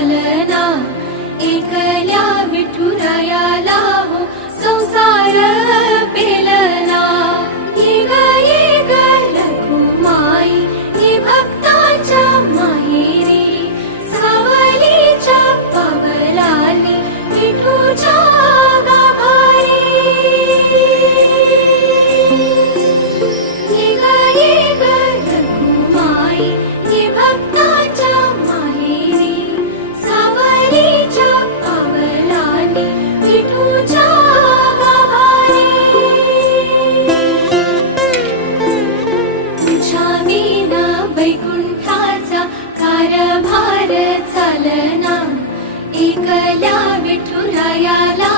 चालना, एकल्या विठुरायाला हो संसार पेलना। ये ग रखुमाई ही भक्तांच्या माहेरी, सावलीच्या पावलाली विठूच्या गाभारी। ये ग रखुमाई ही भक्तांच्या माहेरी, सावलीच्या पावलाली विठूच्या गाभारी। तुझ्या विना वैकुंठाचा कारभार चालना, एकल्या विठुरायाला